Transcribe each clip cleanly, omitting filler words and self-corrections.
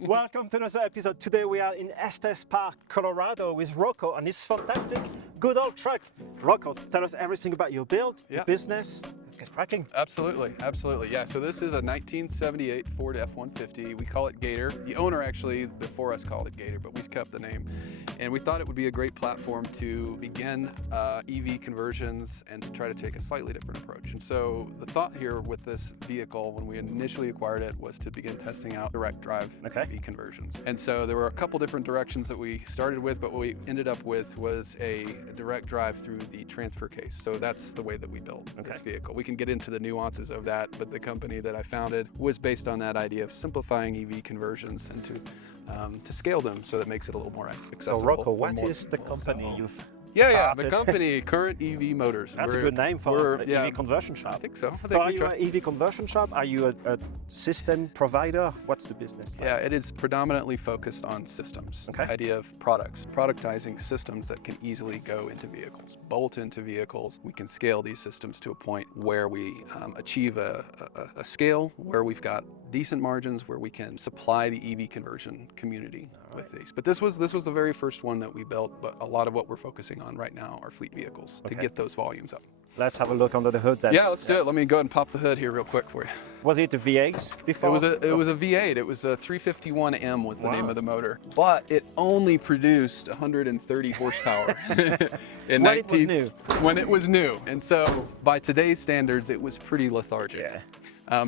Welcome to another episode. Today we are in Estes Park, Colorado with Rocco and his fantastic good old truck. Rocco, tell us everything about your build, your business. Let's get cracking. Absolutely, absolutely. Yeah, so this is a 1978 Ford F-150. We call it Gator. The owner actually before us called it Gator, but we kept the name. And we thought it would be a great platform to begin EV conversions and to try to take a slightly different approach. And so the thought here with this vehicle when we initially acquired it was to begin testing out direct drive EV conversions. And so there were a couple different directions that we started with, but what we ended up with was a direct drive through the transfer case. So that's the way that we built this vehicle. We can get into the nuances of that, but the company that I founded was based on that idea of simplifying EV conversions and to scale them so that makes it a little more accessible. So Rocco, what is the company you've started? The company, Current EV Motors. That's a good name for an EV conversion shop. I think so. So are you an EV conversion shop? Are you a system provider? What's the business like? Yeah, it is predominantly focused on systems. The idea of products, productizing systems that can easily go into vehicles, bolt into vehicles. We can scale these systems to a point where we achieve a scale where we've got decent margins, where we can supply the EV conversion community with these. But this was the very first one that we built, but a lot of what we're focusing on right now are fleet vehicles to get those volumes up. Let's have a look under the hood then. Yeah, let's do it. Let me go ahead and pop the hood here real quick for you. Was it a V8 before? It was a V8. It was a 351M was the name of the motor, but it only produced 130 horsepower when it was new. And so by today's standards, it was pretty lethargic.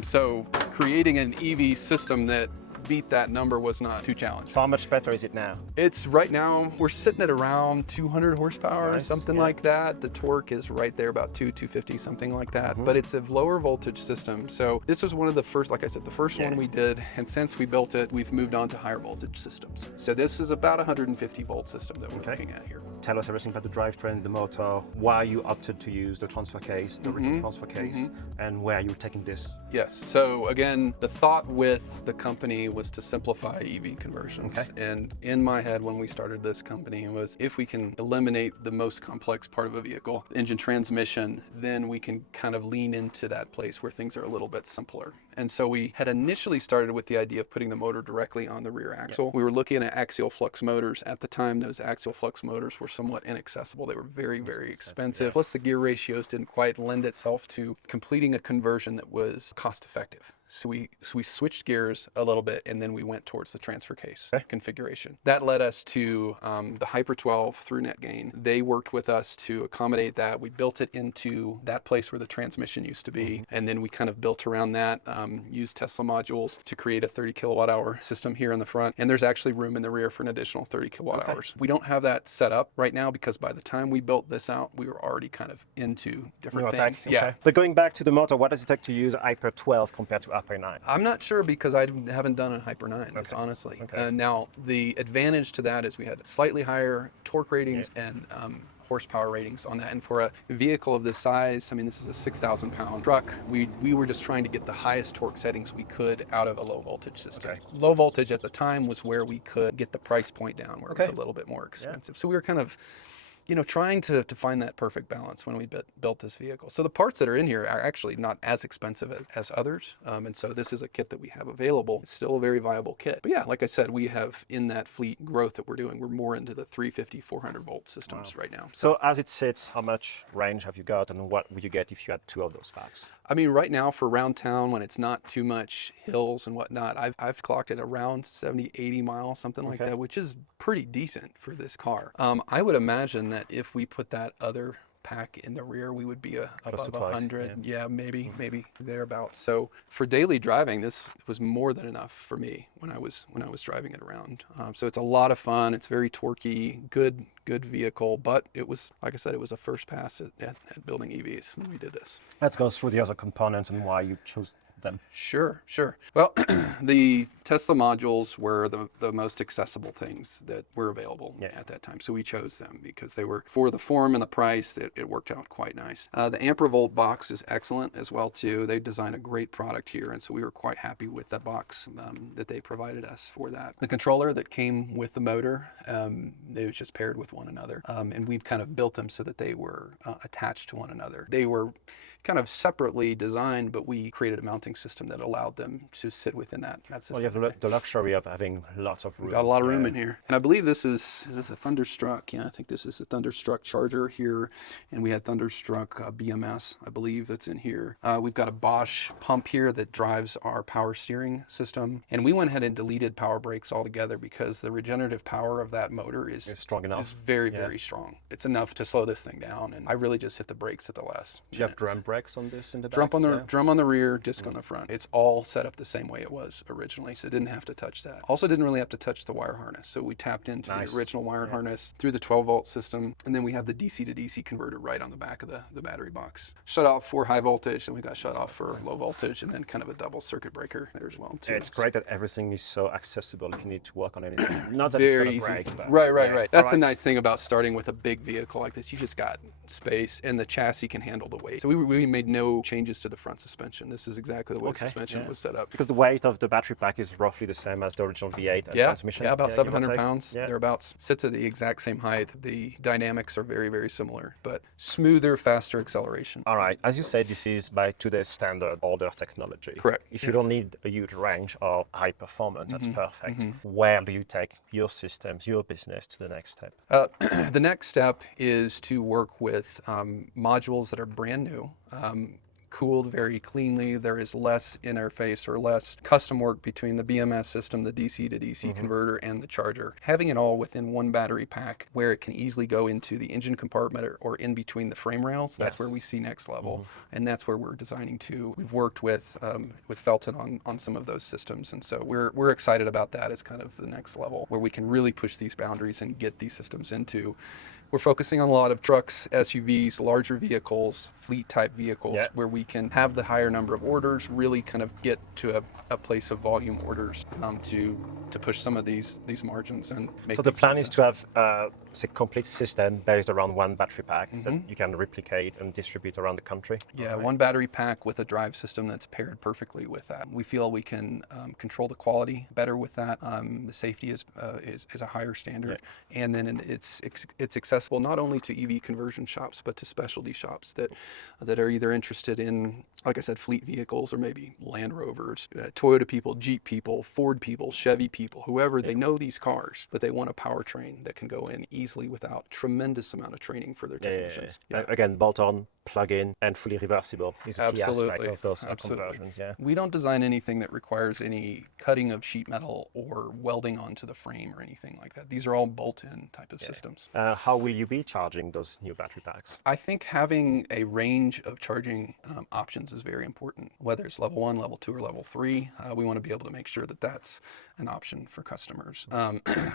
So creating an EV system that beat that number was not too challenging. So how much better is it now? It's right now, we're sitting at around 200 horsepower, something like that. The torque is right there about 250, something like that. But it's a lower voltage system. So this was one of the first, like I said, the first one we did. And since we built it, we've moved on to higher voltage systems. So this is about a 150 volt system that we're looking at here. Tell us everything about the drivetrain, the motor, why you opted to use the transfer case, the original transfer case, and where you're taking this. Yes, so again, the thought with the company was to simplify EV conversions. And in my head when we started this company was if we can eliminate the most complex part of a vehicle, engine transmission, then we can kind of lean into that place where things are a little bit simpler. And so we had initially started with the idea of putting the motor directly on the rear axle. We were looking at axial flux motors. At the time, those axial flux motors were somewhat inaccessible. They were very, very expensive. Plus the gear ratios didn't quite lend itself to completing a conversion that was cost effective. So we switched gears a little bit and then we went towards the transfer case configuration. That led us to the Hyper 12 through NetGain. They worked with us to accommodate that. We built it into that place where the transmission used to be. And then we kind of built around that, used Tesla modules to create a 30 kilowatt hour system here in the front. And there's actually room in the rear for an additional 30 kilowatt hours. We don't have that set up right now because by the time we built this out, we were already kind of into different things. But going back to the motor, what does it take to use Hyper 12 compared to Hyper 9? I'm not sure because I haven't done a Hyper 9, honestly. Now, the advantage to that is we had slightly higher torque ratings and horsepower ratings on that. And for a vehicle of this size, I mean, this is a 6,000 pound truck. We were just trying to get the highest torque settings we could out of a low voltage system. Low voltage at the time was where we could get the price point down, where it was a little bit more expensive. So we were kind of trying to find that perfect balance when we built this vehicle. So the parts that are in here are actually not as expensive as others. And so this is a kit that we have available. It's still a very viable kit. But yeah, like I said, we have in that fleet growth that we're doing, we're more into the 350, 400 volt systems right now. So as it sits, how much range have you got and what would you get if you had two of those packs? I mean, right now for around town, when it's not too much hills and whatnot, I've clocked it around 70, 80 miles, something like that, which is pretty decent for this car. I would imagine that if we put that other pack in the rear, we would be above 100. Maybe thereabouts. So for daily driving, this was more than enough for me when I was driving it around. So it's a lot of fun. It's very torquey, good vehicle, but it was, like I said, it was a first pass at building EVs when we did this. Let's go through the other components and why you chose them. Sure. Well, the Tesla modules were the most accessible things that were available at that time. So we chose them because they were, for the form and the price, it worked out quite nice. The Ampervolt box is excellent as well too. They designed a great product here, and so we were quite happy with that box that they provided us for that. The controller that came with the motor, it was just paired with one another, and we've kind of built them so that they were attached to one another. They were kind of separately designed, but we created a mounting charging system that allowed them to sit within that system. Well, you have the luxury of having lots of room. Got a lot of room in here. And I believe is this a Thunderstruck? Yeah, I think this is a Thunderstruck charger here. And we had Thunderstruck BMS, I believe that's in here. We've got a Bosch pump here that drives our power steering system. And we went ahead and deleted power brakes altogether because the regenerative power of that motor is strong enough. It's very, very strong. It's enough to slow this thing down. And I really just hit the brakes at the last. Do you have drum brakes on this in the back? Drum on the rear, disc on the front. It's all set up the same way it was originally, so it didn't have to touch that. Also didn't really have to touch the wire harness. So we tapped into the original wire harness through the 12-volt system, and then we have the DC to DC converter right on the back of the battery box. Shut off for high voltage, and we got shut off for low voltage, and then kind of a double circuit breaker there as well too. It's great that everything is so accessible if you need to work on anything. Not that Very it's gonna easy. break, but Right. That's the nice thing about starting with a big vehicle like this. You just got space, and the chassis can handle the weight. So we made no changes to the front suspension. This is exactly the way suspension was set up. Because the weight of the battery pack is roughly the same as the original V8 transmission. Yeah, about give or 700 take. pounds, thereabouts. Sits at the exact same height. The dynamics are very, very similar, but smoother, faster acceleration. All right, as you said, this is by today's standard older technology. Correct. If you don't need a huge range or high performance, that's perfect. Where do you take your systems, your business to the next step? The next step is to work with modules that are brand new, cooled very cleanly. There is less interface or less custom work between the BMS system, the DC to DC converter, and the charger. Having it all within one battery pack where it can easily go into the engine compartment or in between the frame rails, that's where we see next level. And that's where we're designing to. We've worked with Felton on some of those systems. And so we're excited about that as kind of the next level where we can really push these boundaries and get these systems into. We're focusing on a lot of trucks, SUVs, larger vehicles, fleet type vehicles, where we can have the higher number of orders, really kind of get to a place of volume orders to push some of these margins and make. So the plan is to have a complete system based around one battery pack that you can replicate and distribute around the country. Yeah, one battery pack with a drive system that's paired perfectly with that. We feel we can control the quality better with that. The safety is a higher standard, and then it's accessible not only to EV conversion shops but to specialty shops that are either interested in, like I said, fleet vehicles or maybe Land Rovers, Toyota people, Jeep people, Ford people, Chevy people, whoever. They know these cars, but they want a powertrain that can go in easily without tremendous amount of training for their technicians. Again, bolt-on, plug-in, and fully reversible is a key aspect of those conversions. We don't design anything that requires any cutting of sheet metal or welding onto the frame or anything like that. These are all bolt-in type of systems. How will you be charging those new battery packs? I think having a range of charging options is very important, whether it's level 1, level 2, or level 3. We want to be able to make sure that that's an option for customers.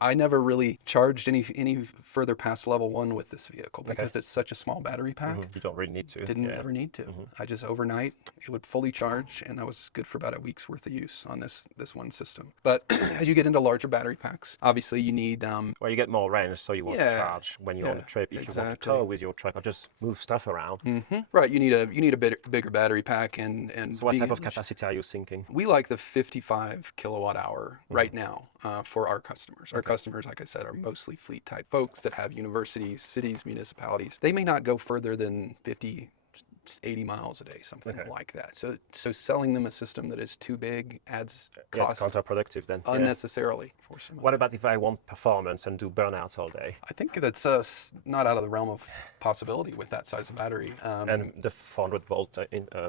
I never really charged any further past level 1 with this vehicle because it's such a small battery pack. You don't really need to. Didn't ever need to. I just overnight it would fully charge, and that was good for about a week's worth of use on this one system. But as you get into larger battery packs, obviously you need well, you get more range, so you want to charge when you're on a trip. If you want to tow with your truck or just move stuff around. Right, you need a bigger battery pack and. So what type of capacity are you thinking? We like the 55 kilowatt hour right now for our customers. Our customers, like I said, are mostly fleet type folks that have universities, cities, municipalities. They may not go further than 50, 80 miles a day, something like that. So selling them a system that is too big adds cost. It's counterproductive then. Unnecessarily for some. What about if I want performance and do burnouts all day? I think that's not out of the realm of possibility with that size of battery. And the 400 volt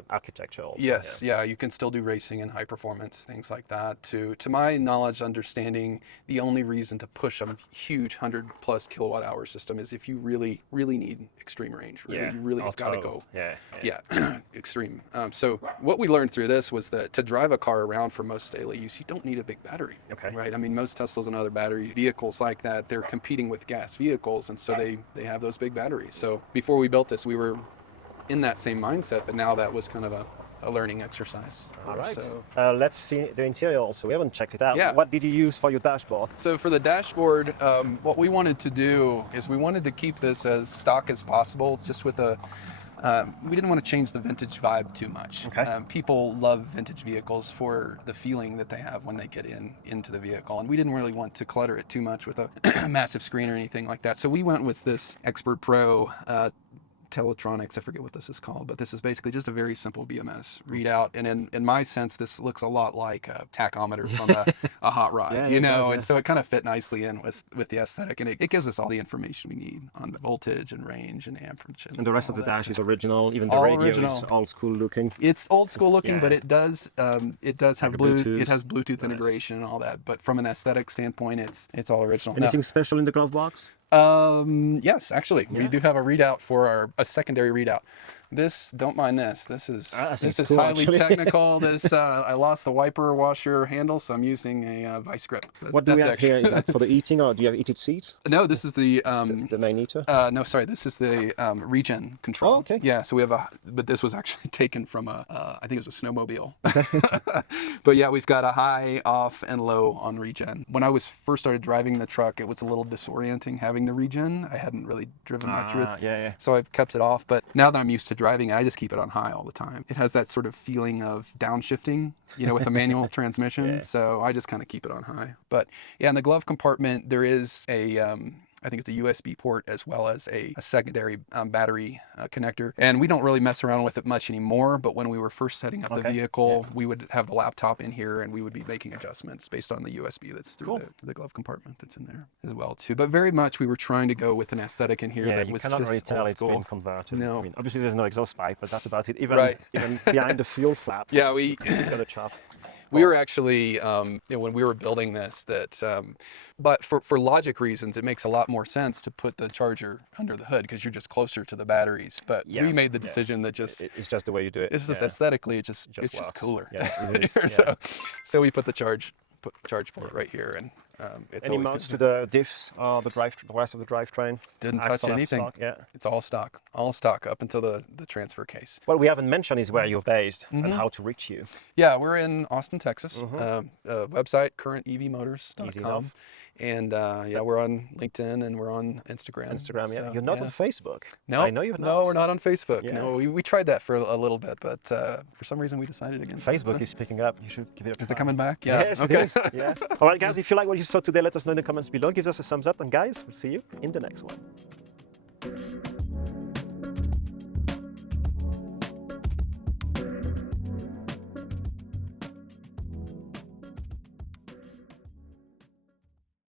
architecture also. Yes, you can still do racing and high performance, things like that. To my knowledge, understanding, the only reason to push a huge 100 plus kilowatt hour system is if you really need extreme range. You really have got to go. Extreme. So what we learned through this was that to drive a car around for most daily use, you don't need a big battery. Right? I mean, most Teslas and other battery vehicles like that, they're competing with gas vehicles, and so they have those big batteries. So before we built this, we were in that same mindset, but now that was kind of a learning exercise. All right. So, let's see the interior also. We haven't checked it out. Yeah. What did you use for your dashboard? So for the dashboard, what we wanted to do is we wanted to keep this as stock as possible, just with we didn't want to change the vintage vibe too much. People love vintage vehicles for the feeling that they have when they get into the vehicle, and we didn't really want to clutter it too much with a massive screen or anything like that. So we went with this Expert Pro teletronics. I forget what this is called, but this is basically just a very simple BMS readout. And in my sense, this looks a lot like a tachometer from a hot rod, Yeah, you it know, does, yeah. and so it kind of fit nicely in with the aesthetic, and it gives us all the information we need on the voltage and range and amperage. And the rest of the dash is original. Even the all radio original. is old school looking. It's old school looking, Yeah. but it does have Like a Bluetooth. It Bluetooth. has Bluetooth Nice. integration and all that. But from an aesthetic standpoint, it's all original. Anything special in the glove box? Yes, actually, we do have a readout for a secondary readout. Don't mind this. This is cool, highly actually. technical. I lost the wiper washer handle, so I'm using a vice grip. What do we have here? Is that for the eating, or do you have heated seats? No, this is the The main eater? no, sorry, this is the regen control. Oh, okay. Yeah, so we have but this was actually taken from I think it was a snowmobile. But yeah, we've got a high, off, and low on regen. When I first started driving the truck, it was a little disorienting having the regen. I hadn't really driven much with, yeah. so I've kept it off. But now that I'm used to driving it, I just keep it on high all the time. It has that sort of feeling of downshifting, you know, with a manual transmission. Yeah. So I just kind of keep it on high. But yeah, in the glove compartment, there is I think it's a USB port as well as a secondary battery connector. And we don't really mess around with it much anymore, but when we were first setting up the vehicle, we would have the laptop in here and we would be making adjustments based on the USB that's through the glove compartment that's in there as well too. But very much we were trying to go with an aesthetic in here that was cannot just really tell old it's school. been converted. No. I mean, obviously there's no exhaust pipe, but that's about it. Even behind the fuel flap. Yeah, you got a chaff. we were actually, when we were building this, but for logic reasons, it makes a lot more sense to put the charger under the hood because you're just closer to the batteries. But we made the decision that it's just the way you do it. It's just aesthetically, it's works. just cooler. Yeah, it is. So we put the charge port right here, and it's Any always mounts good. to the diffs or the rest of the drivetrain? Didn't touch anything. Stock, yeah. It's all stock up until the transfer case. What we haven't mentioned is where you're based and how to reach you. Yeah, we're in Austin, Texas. Mm-hmm. Website currentevmotors.com. Easy enough. And we're on LinkedIn and we're on Instagram. Instagram, yeah. So, You're not on Facebook. No, I know you're not. No, we're not on Facebook. Yeah. No, we tried that for a little bit, but for some reason we decided against it. Facebook is picking up. You should give it a try. Is it coming back? Yeah. Yes, Okay. it is. Yeah. All right, guys, if you like what you saw today, let us know in the comments below. Give us a thumbs up. And guys, we'll see you in the next one.